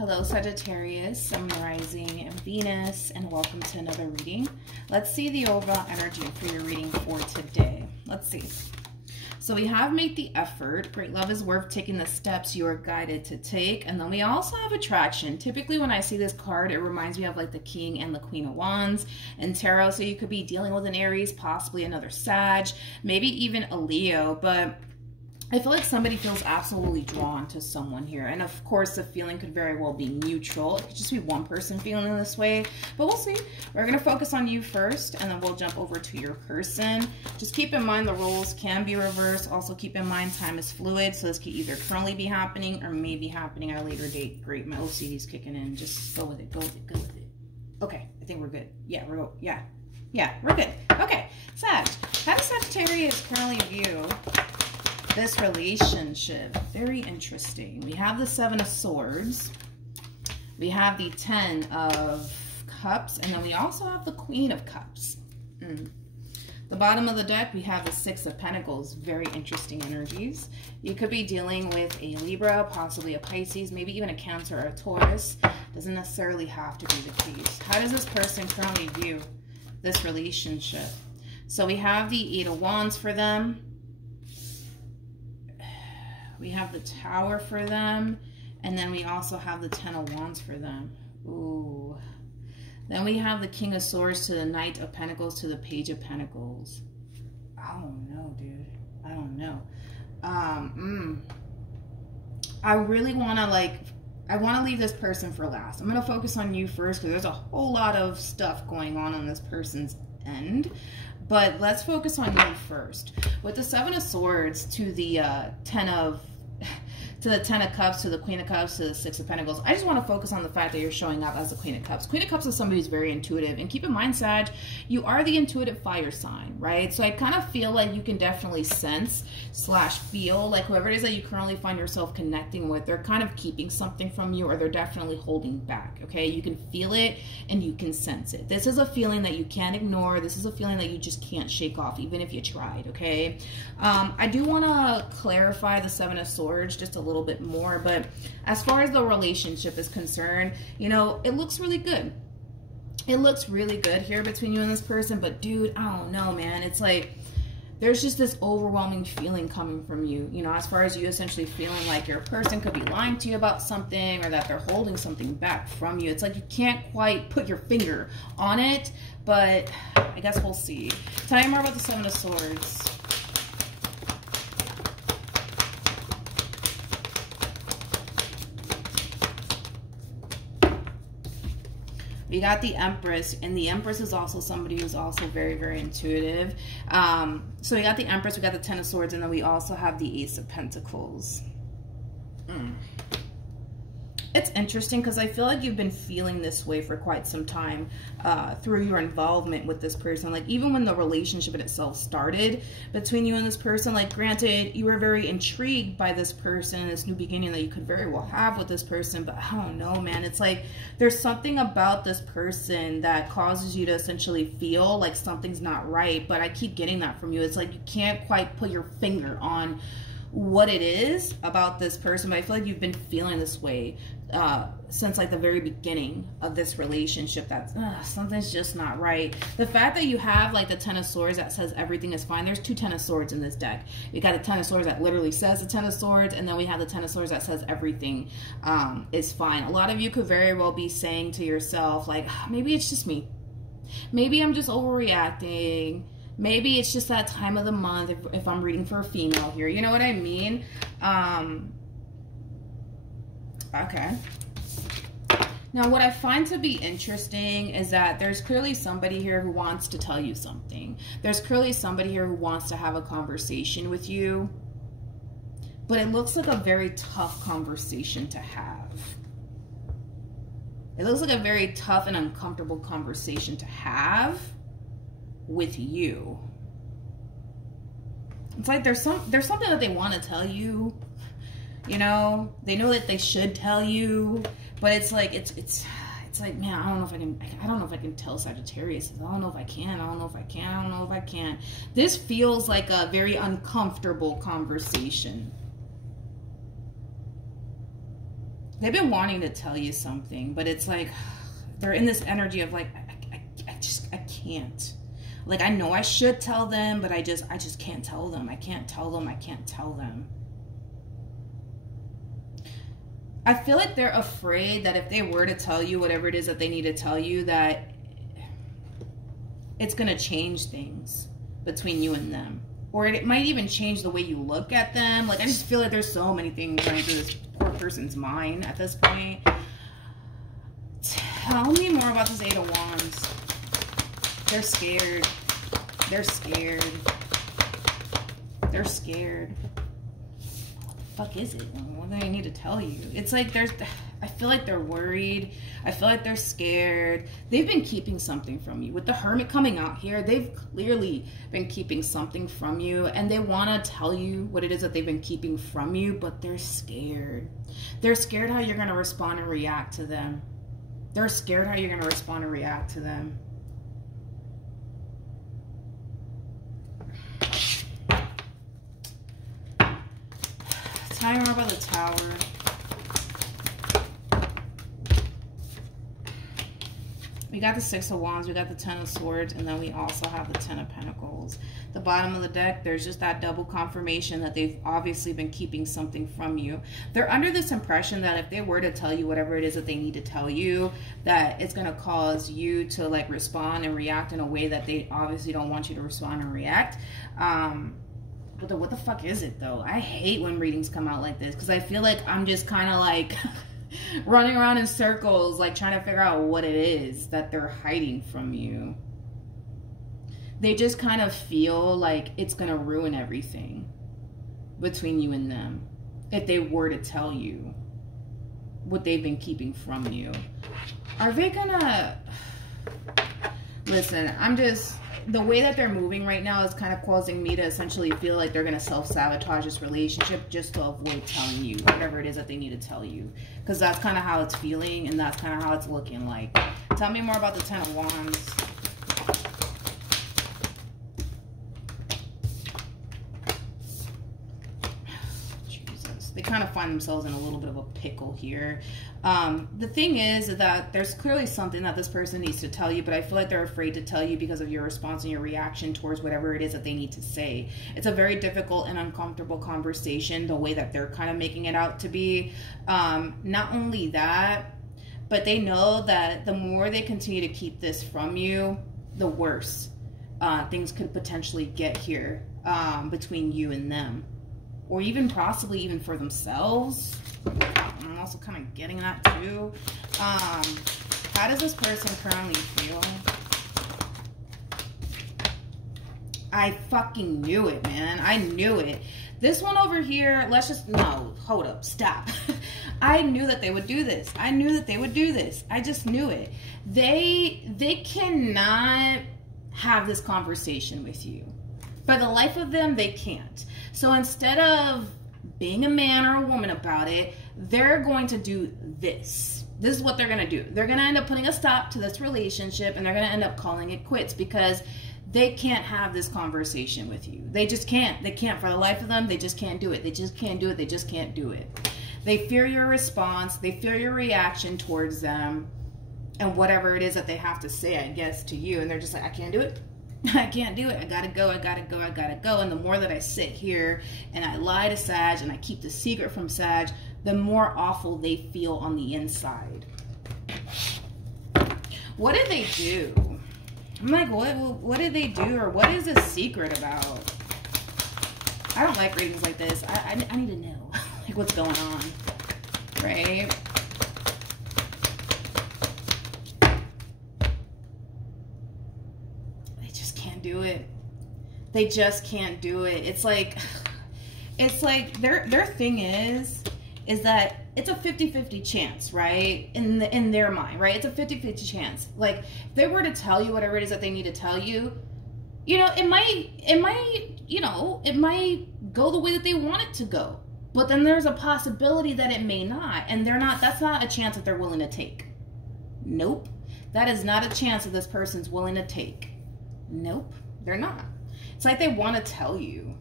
Hello Sagittarius, Sun, Rising, and Venus, and welcome to another reading. Let's see the overall energy for your reading for today. Let's see. So we have make the effort. Great love is worth taking the steps you are guided to take. And then we also have attraction. Typically when I see this card, it reminds me of like the King and the Queen of Wands in tarot. So you could be dealing with an Aries, possibly another Sag, maybe even a Leo, but I feel like somebody feels absolutely drawn to someone here. And of course, the feeling could very well be mutual. It could just be one person feeling this way, but we'll see. We're going to focus on you first, and then we'll jump over to your person. Just keep in mind the roles can be reversed. Also keep in mind time is fluid, so this could either currently be happening or may be happening at a later date. Great, my OCD is kicking in. Just go with it, go with it, go with it. Okay, I think we're good. Yeah, we're good. Okay, Sag, how does Sagittarius currently view this relationship? Very interesting. We have the Seven of Swords, we have the Ten of Cups, and then we also have the Queen of Cups. The bottom of the deck, we have the Six of Pentacles. Very interesting energies. You could be dealing with a Libra, possibly a Pisces, maybe even a Cancer or a Taurus. Doesn't necessarily have to be the case. How does this person currently view this relationship? So we have the Eight of Wands for them. We have the Tower for them, and then we also have the Ten of Wands for them. Ooh. Then we have the King of Swords to the Knight of Pentacles to the Page of Pentacles. I don't know, dude. I don't know. I really want to I want to leave this person for last. I'm going to focus on you first because there's a whole lot of stuff going on this person's end. But let's focus on you first. With the Seven of Swords to the Ten of Cups, to the Queen of Cups, to the Six of Pentacles, I just want to focus on the fact that you're showing up as the Queen of Cups. Queen of Cups is somebody who's very intuitive. And keep in mind, Sag, you are the intuitive fire sign, right? So I kind of feel like you can definitely sense / feel like whoever it is that you currently find yourself connecting with, they're kind of keeping something from you, or they're definitely holding back, okay? You can feel it and you can sense it. This is a feeling that you can't ignore. This is a feeling that you just can't shake off, even if you tried, okay? I do want to clarify the Seven of Swords just a little bit more, but as far as the relationship is concerned, you know, it looks really good. It looks really good here between you and this person, but dude, I don't know, man. It's like there's just this overwhelming feeling coming from you, you know, as far as you essentially feeling like your person could be lying to you about something, or that they're holding something back from you. It's like you can't quite put your finger on it, but I guess we'll see. Tell me more about the Seven of Swords. We got the Empress, and the Empress is also somebody who's also very, very intuitive. So we got the Empress, we got the Ten of Swords, and then we also have the Ace of Pentacles. It's interesting because I feel like you've been feeling this way for quite some time through your involvement with this person. Like even when the relationship in itself started between you and this person, like granted, you were very intrigued by this person and this new beginning that you could very well have with this person, but I don't know, man. It's like there's something about this person that causes you to essentially feel like something's not right, but I keep getting that from you. It's like you can't quite put your finger on what it is about this person, but I feel like you've been feeling this way since like the very beginning of this relationship, that something's just not right. The fact that you have like the Ten of Swords that says everything is fine. There's two Ten of Swords in this deck. You got the Ten of Swords that literally says the Ten of Swords, and then we have the Ten of Swords that says everything is fine. A lot of you could very well be saying to yourself like, maybe it's just me. Maybe I'm just overreacting. Maybe it's just that time of the month if I'm reading for a female here. You know what I mean? Okay. Now, what I find to be interesting is that there's clearly somebody here who wants to tell you something. There's clearly somebody here who wants to have a conversation with you. But it looks like a very tough conversation to have. It looks like a very tough and uncomfortable conversation to have with you. It's like there's something that they want to tell you, you know, they know that they should tell you, but it's like it's like, man, I don't know if I can tell Sagittarius. I don't know if I can. This feels like a very uncomfortable conversation. they've been wanting to tell you something, but it's like they're in this energy of like, I can't. Like, I know I should tell them, but I just can't tell them. I can't tell them. I can't tell them. I feel like they're afraid that if they were to tell you whatever it is that they need to tell you, that it's going to change things between you and them. Or it might even change the way you look at them. Like, I just feel like there's so many things running through this poor person's mind at this point. Tell me more about this Eight of Wands. They're scared. They're scared. They're scared. What the fuck is it? What do I need to tell you? It's like I feel like they're worried. I feel like they're scared. They've been keeping something from you. With the Hermit coming out here, they've clearly been keeping something from you, and they want to tell you what it is that they've been keeping from you, but they're scared. They're scared how you're going to respond and react to them. They're scared how you're going to respond and react to them. Tell me more about the Tower. We got the Six of Wands, we got the Ten of Swords, and then we also have the Ten of Pentacles. The bottom of the deck, there's just that double confirmation that they've obviously been keeping something from you. They're under this impression that if they were to tell you whatever it is that they need to tell you, that it's going to cause you to like respond and react in a way that they obviously don't want you to respond and react. But what the fuck is it though? I hate when readings come out like this, because I feel like I'm just kind of like running around in circles, like trying to figure out what it is that they're hiding from you. They just kind of feel like it's going to ruin everything between you and them if they were to tell you what they've been keeping from you. Are they gonna... Listen, the way that they're moving right now is kind of causing me to essentially feel like they're going to self-sabotage this relationship just to avoid telling you whatever it is that they need to tell you. Because that's kind of how it's feeling, and that's kind of how it's looking like. Tell me more about the Ten of Wands. Jesus. They kind of find themselves in a little bit of a pickle here. The thing is that there's clearly something that this person needs to tell you, but I feel like they're afraid to tell you because of your response and your reaction towards whatever it is that they need to say. It's a very difficult and uncomfortable conversation, the way that they're kind of making it out to be. Not only that, but they know that the more they continue to keep this from you, the worse things could potentially get here between you and them, or even possibly even for themselves. I'm also kind of getting that too. How does this person currently feel? I fucking knew it, man. I knew it. This one over here, no, hold up, stop. I knew that they would do this. I knew that they would do this. I just knew it. They cannot have this conversation with you. For the life of them, they can't. So instead of being a man or a woman about it, they're going to do this. This is what they're going to do. They're going to end up putting a stop to this relationship, and they're going to end up calling it quits because they can't have this conversation with you. They just can't. They can't. For the life of them, they just can't do it. They just can't do it. They just can't do it. They fear your response. They fear your reaction towards them and whatever it is that they have to say, I guess, to you. And they're just like, I can't do it. I can't do it. I gotta go. I gotta go. I gotta go. And the more that I sit here and I lie to Sag and I keep the secret from Sag, the more awful they feel on the inside. What did they do? I'm like, what did they do, or what is this secret about? I don't like readings like this. I need to know like what's going on, right? They just can't do it. They just can't do it. It's like their thing is that it's a 50-50 chance, right? In their mind, right? It's a 50-50 chance. Like, if they were to tell you whatever it is that they need to tell you, you know, it might go the way that they want it to go. But then there's a possibility that it may not. And that's not a chance that they're willing to take. Nope. That is not a chance that this person's willing to take. Nope. They're not. It's like they want to tell you.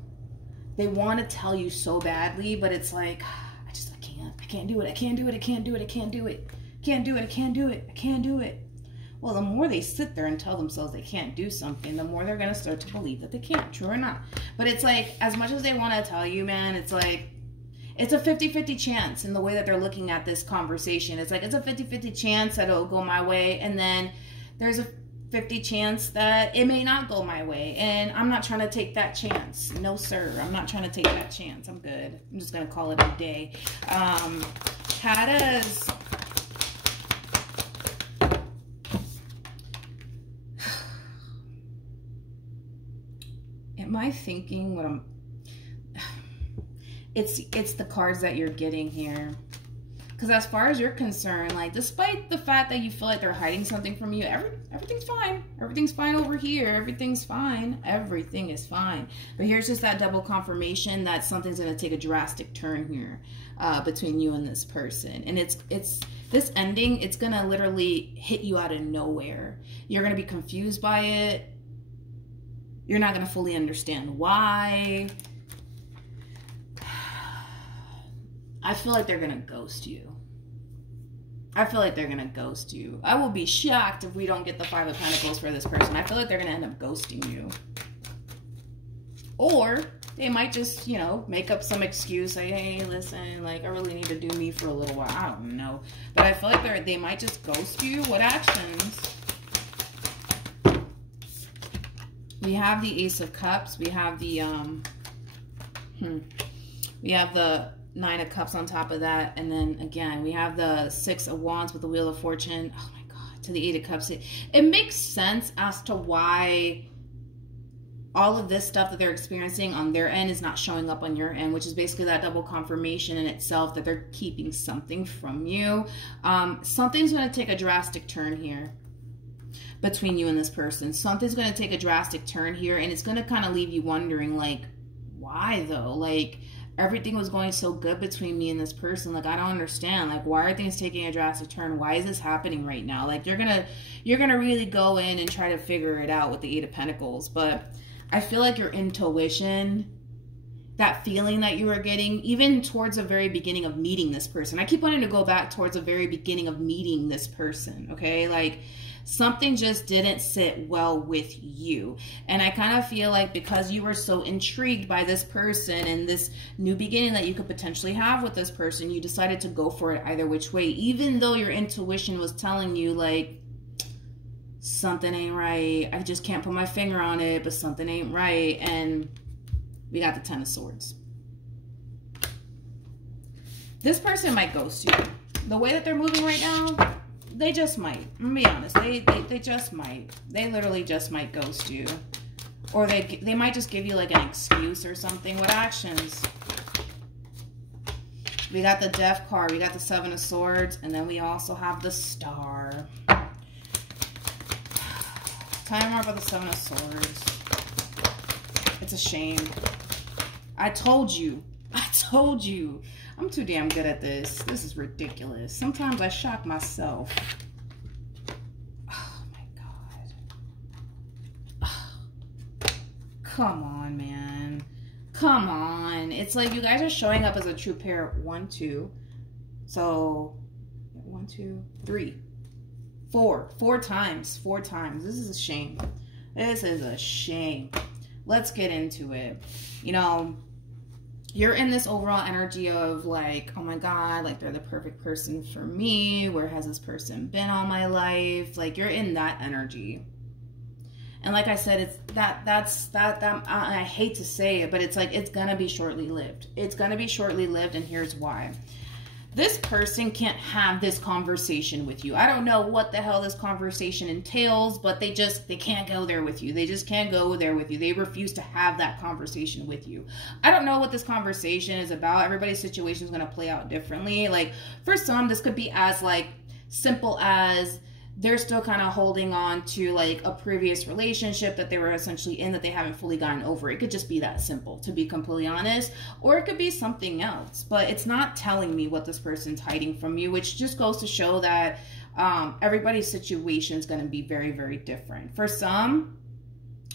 They want to tell you so badly, but it's like, I can't. can't do it. I can't do it. I can't do it. I can't do it. Can't do it. I can't do it. I can't do it. Well, the more they sit there and tell themselves they can't do something, the more they're going to start to believe that they can't, true or not. But it's like, as much as they want to tell you, man, it's like, it's a 50-50 chance in the way that they're looking at this conversation. It's like, it's a 50-50 chance that it'll go my way. And then there's a 50 chance that it may not go my way. And I'm not trying to take that chance. No, sir. I'm not trying to take that chance. I'm good. I'm just going to call it a day. How does... Am I thinking what I'm... It's the cards that you're getting here. Because as far as you're concerned, like, despite the fact that you feel like they're hiding something from you, everything's fine. Everything's fine over here. Everything's fine. Everything is fine. But here's just that double confirmation that something's going to take a drastic turn here between you and this person. And it's this ending, it's going to literally hit you out of nowhere. You're going to be confused by it. You're not going to fully understand why. I feel like they're going to ghost you. I feel like they're going to ghost you. I will be shocked if we don't get the Five of Pentacles for this person. I feel like they're going to end up ghosting you. Or they might just, you know, make up some excuse. Say, hey, listen, like, I really need to do me for a little while. I don't know. But I feel like they might just ghost you. What actions? We have the Ace of Cups. We have the, we have the Nine of Cups on top of that. And then, again, we have the Six of Wands with the Wheel of Fortune. Oh, my God. To the Eight of Cups. It makes sense as to why all of this stuff that they're experiencing on their end is not showing up on your end, which is basically that double confirmation in itself that they're keeping something from you. Something's going to take a drastic turn here between you and this person. Something's going to take a drastic turn here, and it's going to kind of leave you wondering, like, why though? Like, everything was going so good between me and this person. Like, I don't understand. Like, why are things taking a drastic turn? Why is this happening right now? Like, you're gonna really go in and try to figure it out with the Eight of Pentacles. But I feel like your intuition, that feeling that you were getting, even towards the very beginning of meeting this person. I keep wanting to go back towards the very beginning of meeting this person, okay? Like, something just didn't sit well with you. And I kind of feel like because you were so intrigued by this person and this new beginning that you could potentially have with this person, you decided to go for it either which way, even though your intuition was telling you, like, something ain't right. I just can't put my finger on it, but something ain't right. And we got the Ten of Swords. This person might ghost you. The way that they're moving right now, they just might. I'm gonna be honest. They just might. They literally just might ghost you. Or they might just give you like an excuse or something. What actions? We got the Death card. We got the Seven of Swords. And then we also have the Star. Tell me more about the Seven of Swords. It's a shame. I told you. I told you. I'm too damn good at this. This is ridiculous. Sometimes I shock myself. Oh my God. Oh. Come on, man. Come on. It's like you guys are showing up as a true pair. 1, 2. So 1, 2, 3, 4. 4 times. 4 times. This is a shame. This is a shame. Let's get into it. You know, you're in this overall energy of like, oh my God, like they're the perfect person for me. Where has this person been all my life? Like, you're in that energy. And like I said, it's that's I hate to say it, but it's like, it's gonna be shortly lived. It's gonna be shortly lived, and here's why. This person can't have this conversation with you. I don't know what the hell this conversation entails, but they can't go there with you. They just can't go there with you. They refuse to have that conversation with you. I don't know what this conversation is about. Everybody's situation is going to play out differently. Like, for some, this could be as like simple as they're still kind of holding on to like a previous relationship that they were essentially in that they haven't fully gotten over. It could just be that simple, to be completely honest. Or it could be something else, but it's not telling me what this person's hiding from you, which just goes to show that everybody's situation is going to be very, very different. For some,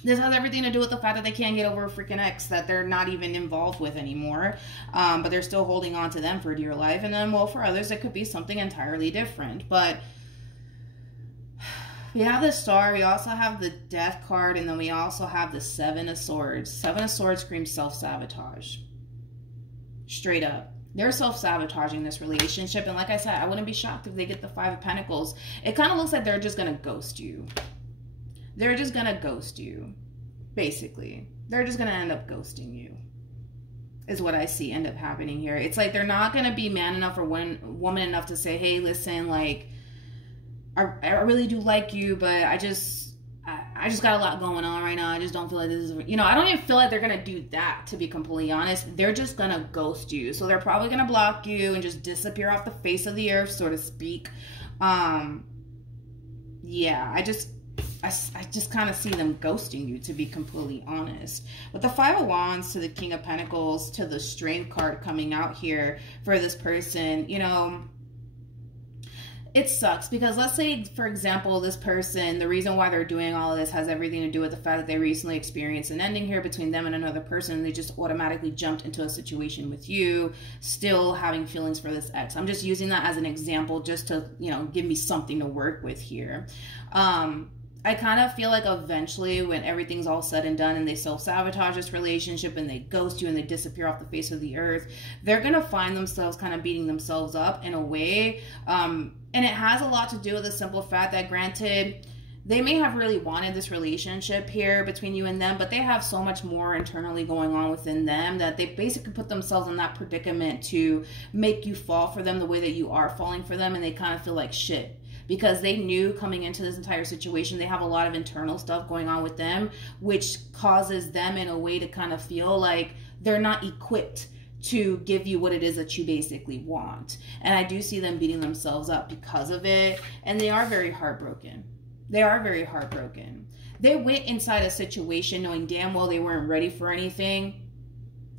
This has everything to do with the fact that they can't get over a freaking ex that they're not even involved with anymore, but they're still holding on to them for dear life. And then, well, for others, it could be something entirely different. But we have the Star, we also have the Death card, and then we also have the Seven of Swords. Seven of Swords screams self-sabotage. Straight up. They're self-sabotaging this relationship, and like I said, I wouldn't be shocked if they get the Five of Pentacles. It kind of looks like they're just going to ghost you. They're just going to ghost you, basically. They're just going to end up ghosting you, is what I see end up happening here. It's like they're not going to be man enough or woman enough to say, hey, listen, like, I really do like you, but I just got a lot going on right now. I just don't feel like this is, you know, I don't even feel like they're going to do that, to be completely honest. They're just going to ghost you. So they're probably going to block you and just disappear off the face of the earth, so to speak. Yeah, I just kind of see them ghosting you, to be completely honest. With the Five of Wands to the King of Pentacles to the Strength card coming out here for this person, you know, it sucks because let's say, for example, this person, the reason why they're doing all of this has everything to do with the fact that they recently experienced an ending here between them and another person. And they just automatically jumped into a situation with you, still having feelings for this ex. I'm just using that as an example just to, you know, give me something to work with here. I kind of feel like eventually when everything's all said and done and they self-sabotage this relationship and they ghost you and they disappear off the face of the earth, they're going to find themselves kind of beating themselves up in a way. And it has a lot to do with the simple fact that, granted, they may have really wanted this relationship here between you and them, but they have so much more internally going on within them that they basically put themselves in that predicament to make you fall for them the way that you are falling for them, and they kind of feel like shit. Because they knew coming into this entire situation, they have a lot of internal stuff going on with them, which causes them in a way to kind of feel like they're not equipped to give you what it is that you basically want. And I do see them beating themselves up because of it. And they are very heartbroken. They are very heartbroken. They went inside a situation knowing damn well they weren't ready for anything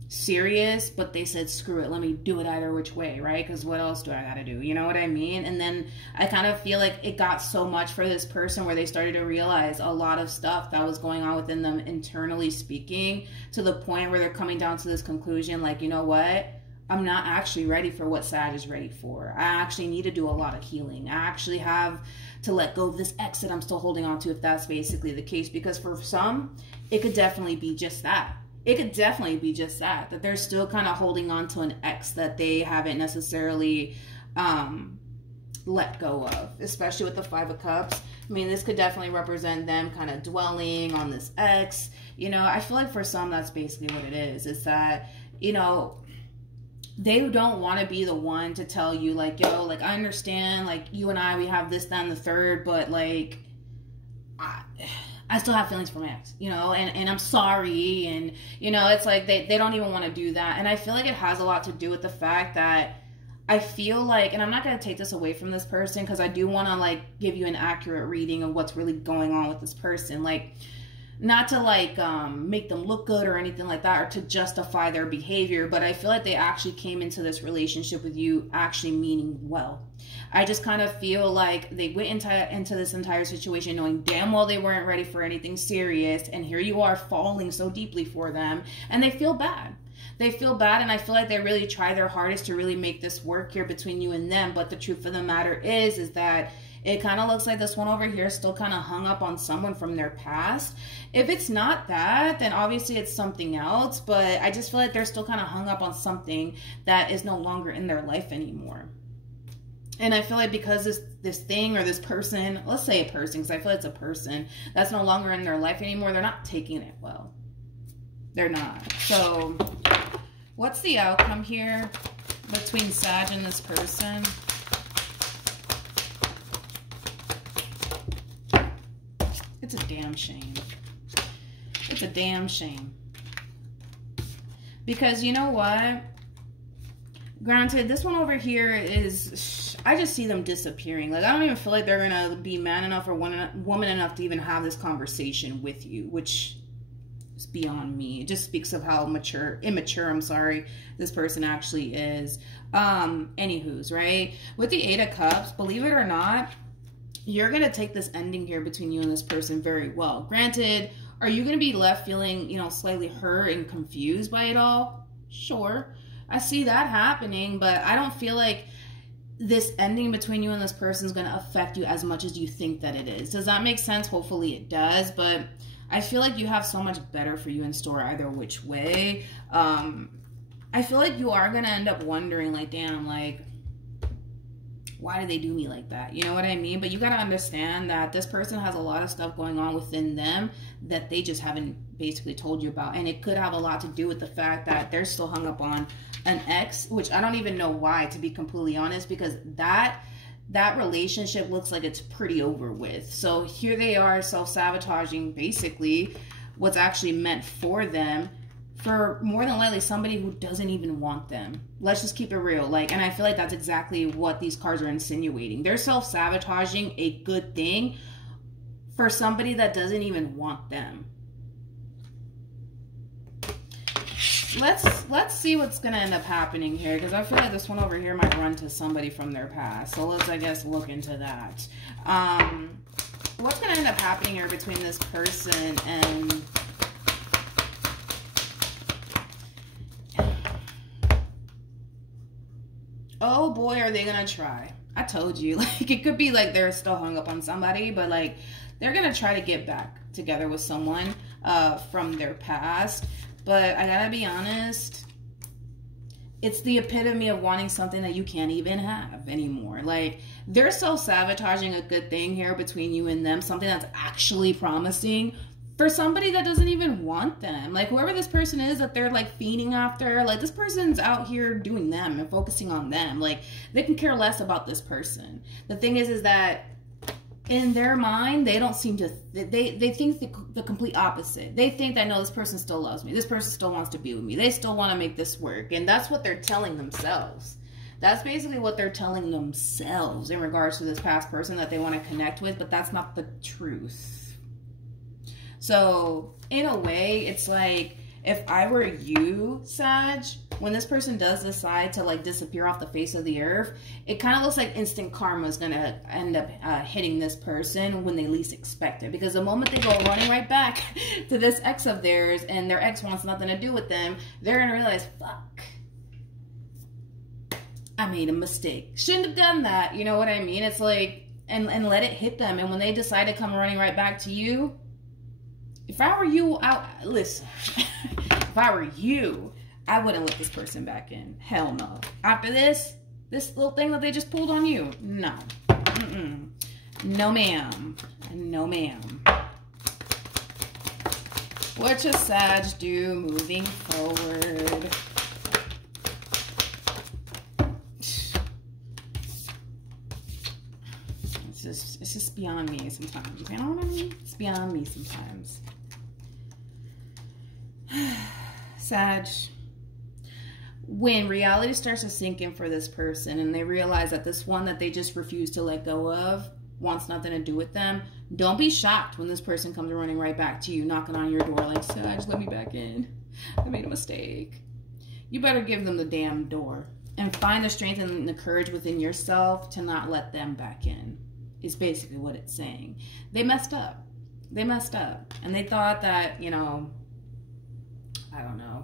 serious, but they said, screw it, let me do it either which way, right? Because what else do I gotta do? You know what I mean? And then I kind of feel like it got so much for this person where they started to realize a lot of stuff that was going on within them internally speaking, to the point where they're coming down to this conclusion, like, you know what? I'm not actually ready for what Sag is ready for. I actually need to do a lot of healing. I actually have to let go of this ex that I'm still holding on to, if that's basically the case. Because for some, it could definitely be just that. It could definitely be just that they're still kind of holding on to an ex that they haven't necessarily let go of, especially with the Five of Cups. I mean, this could definitely represent them kind of dwelling on this ex. You know, I feel like for some, that's basically what it is. It's that, you know, they don't want to be the one to tell you, like, yo, like, I understand, like, you and I, we have this, that, and the third, but, like, I still have feelings for my ex, you know, and I'm sorry. And, you know, it's like they don't even want to do that. And I feel like it has a lot to do with the fact that I feel like, and I'm not going to take this away from this person because I do want to, like, give you an accurate reading of what's really going on with this person. Like, not to, like, make them look good or anything like that, or to justify their behavior, but I feel like they actually came into this relationship with you actually meaning well. I just kind of feel like they went into this entire situation knowing damn well they weren't ready for anything serious, and here you are falling so deeply for them, and they feel bad. They feel bad, and I feel like they really try their hardest to really make this work here between you and them, but the truth of the matter is that it kind of looks like this one over here is still kind of hung up on someone from their past. If it's not that, then obviously it's something else, but I just feel like they're still kind of hung up on something that is no longer in their life anymore. And I feel like because this thing or this person, let's say a person, because I feel like it's a person that's no longer in their life anymore, they're not taking it well. They're not. So what's the outcome here between Sag and this person? It's a damn shame. It's a damn shame. Because you know what? Granted, this one over here is, I just see them disappearing. Like, I don't even feel like they're going to be man enough or woman enough to even have this conversation with you, which is beyond me. It just speaks of how immature, this person actually is. Anywho's, right? With the Eight of Cups, believe it or not, you're going to take this ending here between you and this person very well. Granted, Are you going to be left feeling, you know, slightly hurt and confused by it all? Sure. I see that happening, but I don't feel like this ending between you and this person is going to affect you as much as you think that it is. Does that make sense? Hopefully it does, but I feel like you have so much better for you in store either which way. I feel like you are going to end up wondering, like, damn, like, why do they do me like that? You know what I mean? But you got to understand that this person has a lot of stuff going on within them that they just haven't basically told you about. And it could have a lot to do with the fact that they're still hung up on an ex, which I don't even know why, to be completely honest, because that relationship looks like it's pretty over with. So here they are self-sabotaging basically what's actually meant for them, for more than likely somebody who doesn't even want them. Let's just keep it real. Like, and I feel like that's exactly what these cards are insinuating. They're self-sabotaging a good thing for somebody that doesn't even want them. Let's see what's gonna end up happening here, because I feel like this one over here might run to somebody from their past. So let's, I guess, look into that. What's gonna end up happening here between this person and oh boy, are they gonna try. I told you, like, it could be like they're still hung up on somebody, but like they're gonna try to get back together with someone from their past. But I gotta be honest, it's the epitome of wanting something that you can't even have anymore. Like, they're self-sabotaging a good thing here between you and them, something that's actually promising for somebody that doesn't even want them. Like, whoever this person is that they're like fiending after, like, this person's out here doing them and focusing on them. Like, they can care less about this person. The thing is that in their mind, they don't seem to, they think the complete opposite. They think that, no, this person still loves me. This person still wants to be with me. They still want to make this work. And that's what they're telling themselves. That's basically what they're telling themselves in regards to this past person that they want to connect with, but that's not the truth. So in a way, it's like, if I were you, Sag, when this person does decide to like disappear off the face of the earth, it kind of looks like instant karma is going to end up hitting this person when they least expect it. Because the moment they go running right back to this ex of theirs and their ex wants nothing to do with them, they're going to realize, fuck, I made a mistake. Shouldn't have done that. You know what I mean? It's like, and let it hit them. And when they decide to come running right back to you, if I were you, listen, if I were you, I wouldn't let this person back in. Hell no. After this little thing that they just pulled on you, no. Mm-mm. No, ma'am. No, ma'am. What should Sag do moving forward? It's just beyond me sometimes. You know what I mean? It's beyond me sometimes. Sag, when reality starts to sink in for this person and they realize that this one that they just refuse to let go of wants nothing to do with them, don't be shocked when this person comes running right back to you, knocking on your door like, Sag, let me back in. I made a mistake. You better give them the damn door and find the strength and the courage within yourself to not let them back in, is basically what it's saying. They messed up. They messed up. And they thought that, you know, I don't know.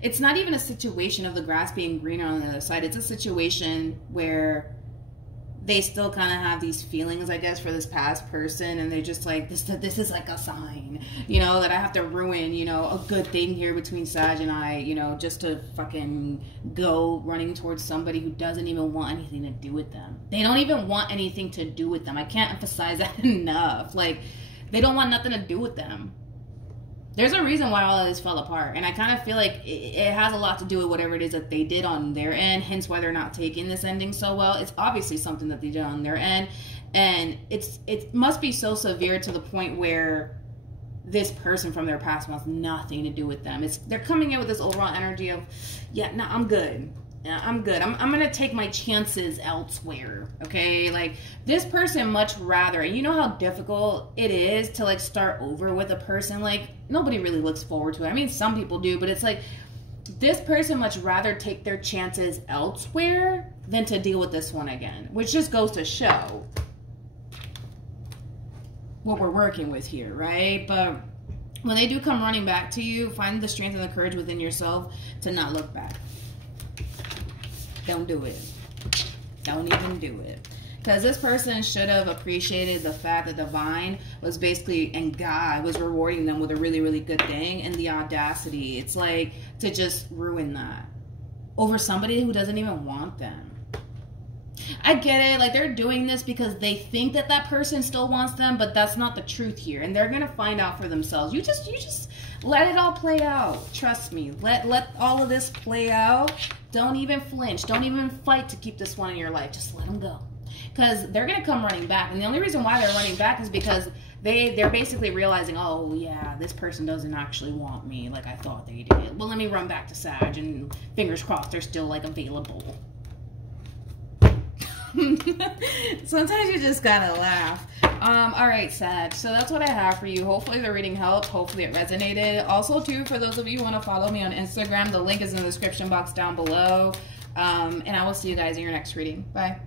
It's not even a situation of the grass being greener on the other side. It's a situation where they still kind of have these feelings, I guess, for this past person. And they're just like, this is like a sign, you know, that I have to ruin, you know, a good thing here between Sag and I, you know, just to fucking go running towards somebody who doesn't even want anything to do with them. They don't even want anything to do with them. I can't emphasize that enough. Like, they don't want nothing to do with them. There's a reason why all of this fell apart. And I kind of feel like it has a lot to do with whatever it is that they did on their end. Hence why they're not taking this ending so well. It's obviously something that they did on their end. And it must be so severe to the point where this person from their past wants nothing to do with them. They're coming in with this overall energy of, yeah, no, I'm good. Yeah, I'm good. I'm going to take my chances elsewhere. Okay. Like, this person much rather, you know how difficult it is to like start over with a person. Like, nobody really looks forward to it. I mean, some people do, but it's like, this person much rather take their chances elsewhere than to deal with this one again, which just goes to show what we're working with here. Right. But when they do come running back to you, find the strength and the courage within yourself to not look back. Don't do it. Don't even do it. Because this person should have appreciated the fact that divine was basically, and God was rewarding them with a really, really good thing, and the audacity. It's like to just ruin that over somebody who doesn't even want them. I get it. Like, they're doing this because they think that that person still wants them, but that's not the truth here. And they're going to find out for themselves. You just let it all play out. Trust me. Let all of this play out. Don't even flinch. Don't even fight to keep this one in your life. Just let them go. Because they're going to come running back. And the only reason why they're running back is because they're basically realizing, oh, yeah, this person doesn't actually want me like I thought they did. Well, let me run back to Sag, and fingers crossed they're still, like, available. Sometimes you just gotta laugh. All right, Sag. So that's what I have for you. Hopefully the reading helped. Hopefully it resonated. Also, too, for those of you who want to follow me on Instagram, the link is in the description box down below. And I will see you guys in your next reading. Bye.